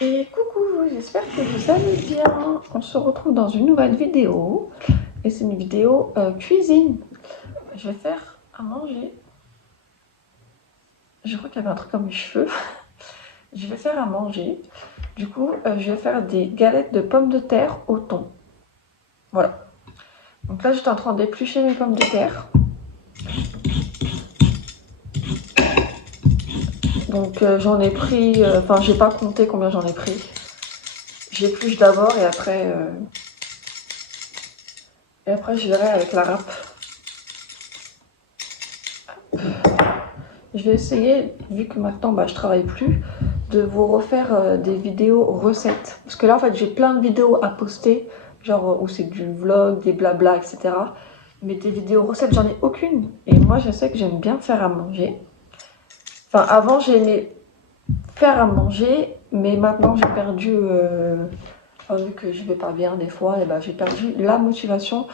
Et coucou, j'espère que vous allez bien. On se retrouve dans une nouvelle vidéo. Et c'est une vidéo cuisine. Je vais faire à manger. Je crois qu'il y avait un truc dans mes cheveux. Je vais faire à manger. Du coup, je vais faire des galettes de pommes de terre au thon. Voilà. Donc là, j'étais en train d'éplucher mes pommes de terre. Donc j'en ai pris, enfin j'ai pas compté combien j'en ai pris. J'épluche d'abord et après je verrai avec la râpe. Je vais essayer, vu que maintenant je travaille plus, de vous refaire des vidéos recettes. Parce que là en fait j'ai plein de vidéos à poster, genre où c'est du vlog, des blabla, etc. Mais des vidéos recettes, j'en ai aucune. Et moi je sais que j'aime bien faire à manger. Enfin avant j'aimais faire à manger, mais maintenant j'ai perdu, vu que je vais pas bien des fois, et ben, j'ai perdu la motivation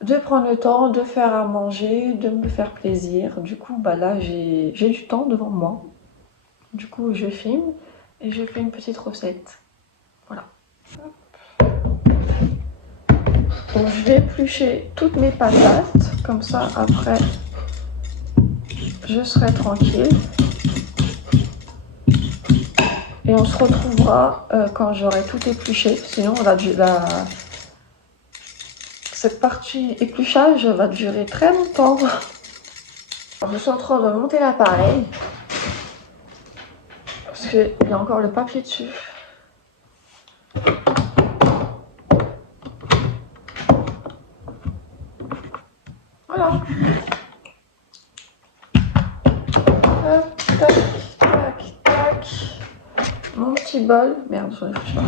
de prendre le temps de faire à manger, de me faire plaisir. Du coup, bah là, j'ai du temps devant moi. Du coup, je filme et je fais une petite recette. Voilà. Donc, je vais éplucher toutes mes patates. Comme ça, après, je serai tranquille. Et on se retrouvera quand j'aurai tout épluché. Sinon, cette partie épluchage va durer très longtemps. Alors, je suis en train de monter l'appareil. Parce qu'il y a encore le papier dessus. Voilà. Hop, tac, tac, tac. Mon petit bol. Merde, j'en ai fait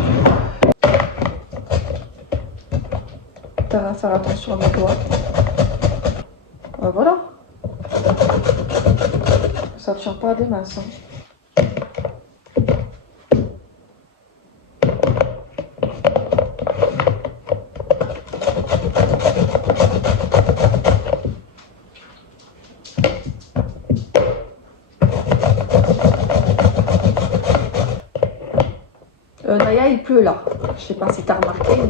à faire attention à mes doigts. Voilà. Ça tient pas des masses. Hein. Naya, il pleut là. Je sais pas si t'as remarqué, mais...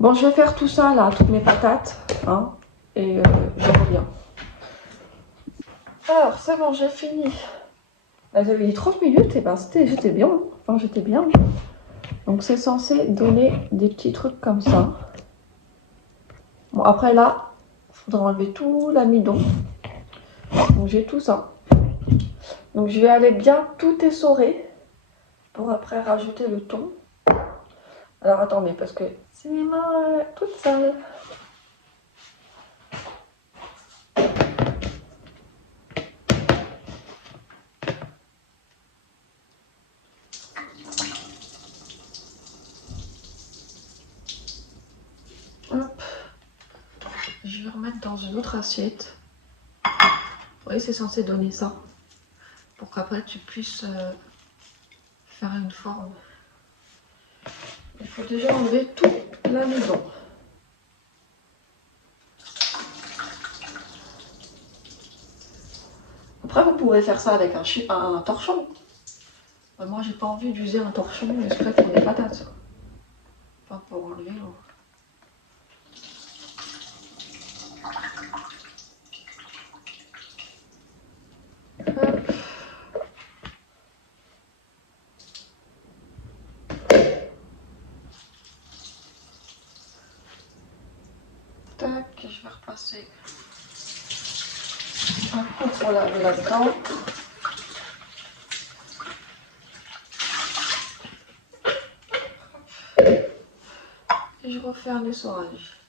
Bon, je vais faire tout ça là, toutes mes patates. Hein, et je reviens. Alors, c'est bon, j'ai fini. Là, j'avais dit 30 minutes, et ben j'étais bien. Enfin, j'étais bien. Donc, c'est censé donner des petits trucs comme ça. Bon, après là, il faudra enlever tout l'amidon. Donc, j'ai tout ça. Donc, je vais aller bien tout essorer pour après rajouter le thon. Alors, attendez, parce que c'est mes mains toutes sales. Hop. Je vais remettre dans une autre assiette. Oui, c'est censé donner ça. Pour qu'après tu puisses faire une forme. Il faut déjà enlever tout l'amidon. Après, vous pourrez faire ça avec un torchon. Moi, j'ai pas envie d'user un torchon exprès pour des patates. Enfin, pour enlever l'eau. Tac, je vais repasser un coup pour laver là-dedans. Et je refais un essorage.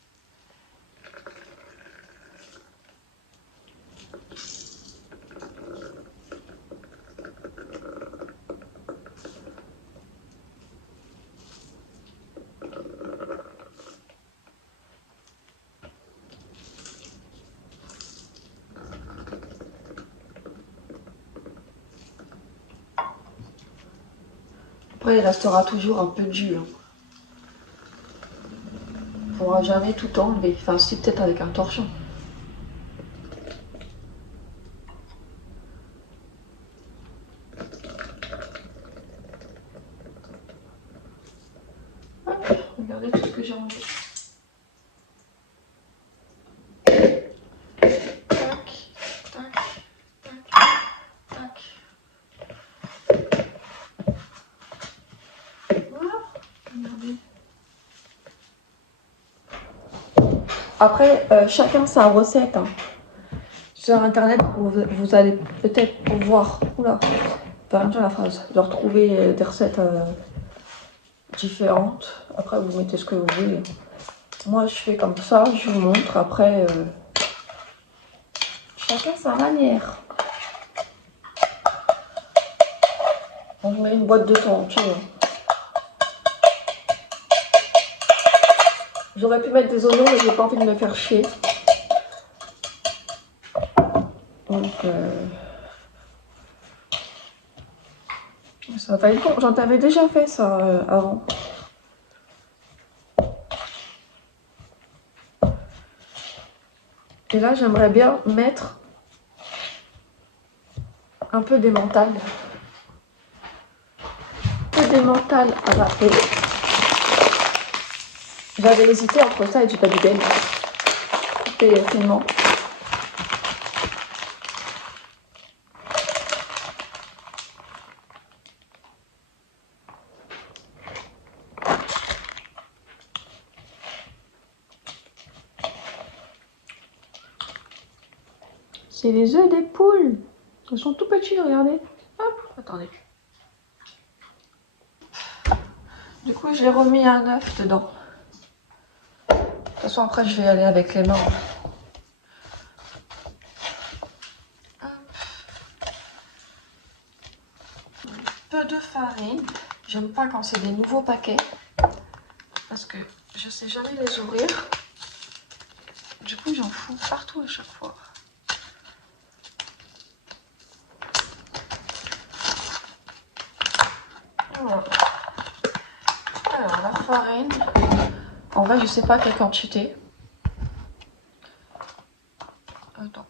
Après, il restera toujours un peu de jus. Hein. Il ne faudra jamais tout enlever. Enfin, si, peut-être avec un torchon. Regardez tout ce que j'ai enlevé. Tac, tac, tac, tac. Voilà, regardez. Après, chacun sa recette. Hein. Sur internet, vous allez peut-être pouvoir, la phrase, de retrouver des recettes différentes. Après, vous mettez ce que vous voulez. Moi, je fais comme ça, je vous montre. Après, chacun sa manière. On met une boîte de thon, tu vois. J'aurais pu mettre des oignons, mais j'ai pas envie de me faire chier. Donc, ça va être bon. J'en avais déjà fait ça avant. Et là, j'aimerais bien mettre un peu d'émental. Un peu d'émental râpé. J'avais hésité entre ça et du babybel. Coupé finement. C'est les œufs des poules. Ils sont tout petits, regardez. Hop, attendez. Du coup, j'ai remis un œuf dedans. De toute façon, après, je vais y aller avec les mains. Un peu de farine. J'aime pas quand c'est des nouveaux paquets. Parce que je sais jamais les ouvrir. Du coup, j'en fous partout à chaque fois. Voilà. Alors, la farine. En vrai, je sais pas quelle quantité. Attends.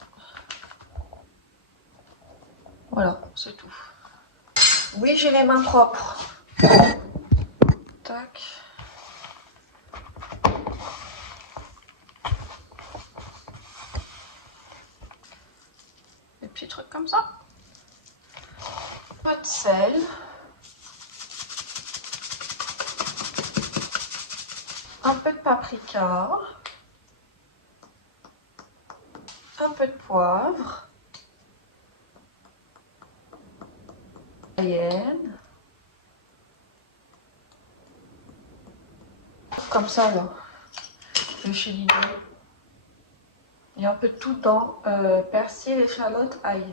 Voilà, c'est tout. Oui, j'ai les mains propres. Tac. Des petits trucs comme ça. Un peu de sel. Un peu de paprika. Un peu de poivre. Cayenne. Comme ça, là. Le chili. Il y a un peu de tout dans persil, échalote, ail.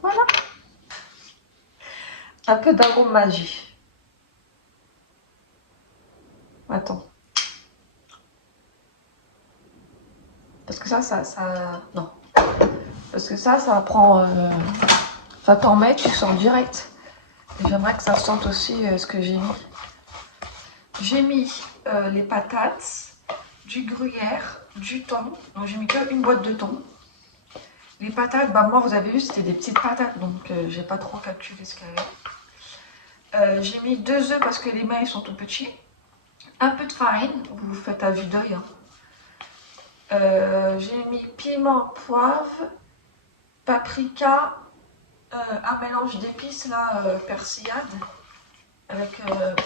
Voilà. Un peu d'arôme magie. Attends. Parce que ça... Non. Parce que ça prend... Enfin, t'en mets, tu sens direct. Et j'aimerais que ça sente aussi ce que j'ai mis. J'ai mis les patates, du gruyère, du thon. Donc j'ai mis qu'une boîte de thon. Les patates, bah moi vous avez vu c'était des petites patates donc j'ai pas trop calculé ce qu'il y avait. J'ai mis 2 œufs parce que les mains ils sont tout petits. Un peu de farine, vous faites à vue d'œil. Hein. J'ai mis piment, poivre, paprika, un mélange d'épices là, persillade, avec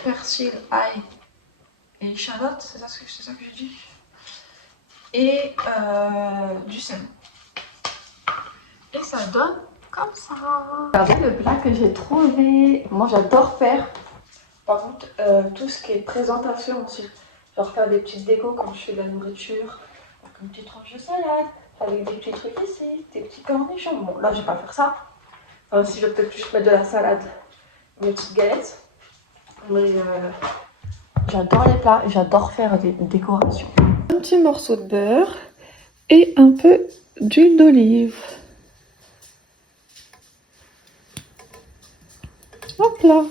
persil, ail et échalote, c'est ça que j'ai dit. Et du sel. Et ça donne comme ça. Regardez le plat que j'ai trouvé. Moi j'adore faire. Par contre, tout ce qui est présentation aussi. Genre faire des petites décos quand je fais de la nourriture. Avec une petite tranche de salade. Avec des petits trucs ici. Des petits cornichons. Bon là je vais pas faire ça. Enfin si je vais peut-être juste mettre de la salade. Une petite galette. Mais j'adore les plats et j'adore faire des décorations. Un petit morceau de beurre. Et un peu d'huile d'olive. Hop là.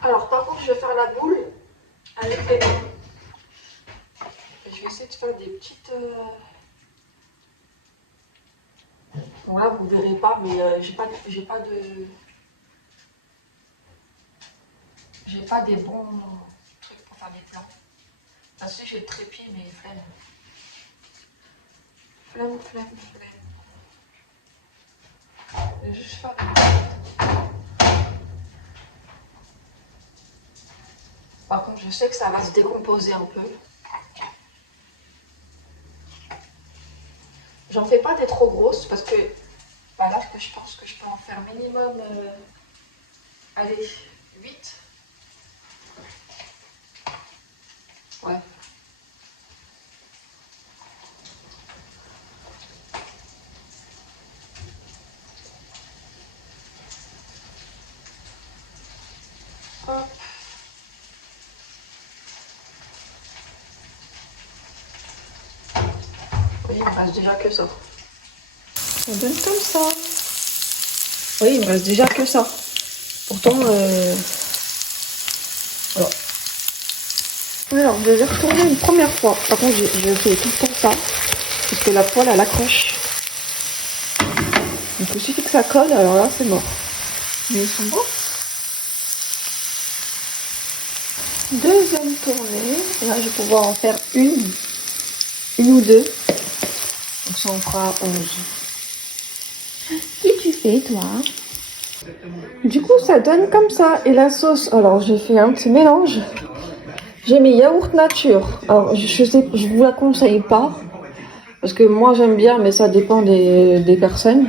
Alors par contre je vais faire la boule avec les mains. Je vais essayer de faire des petites... Bon là vous ne verrez pas mais j'ai pas de... j'ai pas des bons trucs pour faire des plans. Parce que j'ai le trépied, mais flemme. Flemme. Je vais juste faire des plans. Par contre, je sais que ça va se décomposer un peu. J'en fais pas des trop grosses parce que bah là, je pense que je peux en faire minimum, allez, 8. Ouais. Hop. Oui, il me reste déjà que ça. On donne comme ça. Oui, il me reste déjà que ça. Pourtant, voilà. Alors, je vais retourner une première fois. Par contre, je fais tout le temps ça. Parce que la poêle, elle accroche. Donc, il suffit que ça colle, alors là, c'est mort. Mais ils sont beaux. Deuxième tournée. Et là, je vais pouvoir en faire une ou deux. Donc, ça en fera 11. Qu'est-ce que tu fais, toi? Du coup, ça donne comme ça. Et la sauce, alors, j'ai fait un petit mélange. J'ai mis yaourt nature. Alors, je vous la conseille pas. Parce que moi, j'aime bien, mais ça dépend des personnes.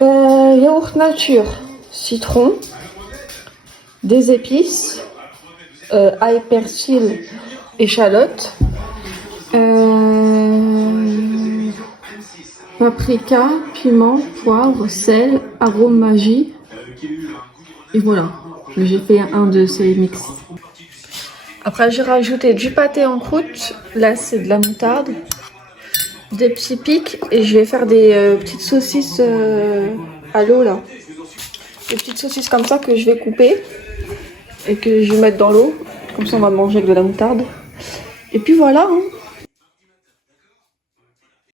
Yaourt nature, citron, des épices, ail, persil, échalote, paprika, piment, poivre, sel, arôme magie. Et voilà, j'ai fait un de ces mix. Après, j'ai rajouté du pâté en croûte. Là, c'est de la moutarde. Des petits pics. Et je vais faire des petites saucisses à l'eau, là. Des petites saucisses comme ça que je vais couper. Et que je vais mettre dans l'eau. Comme ça, on va manger avec de la moutarde. Et puis voilà, hein.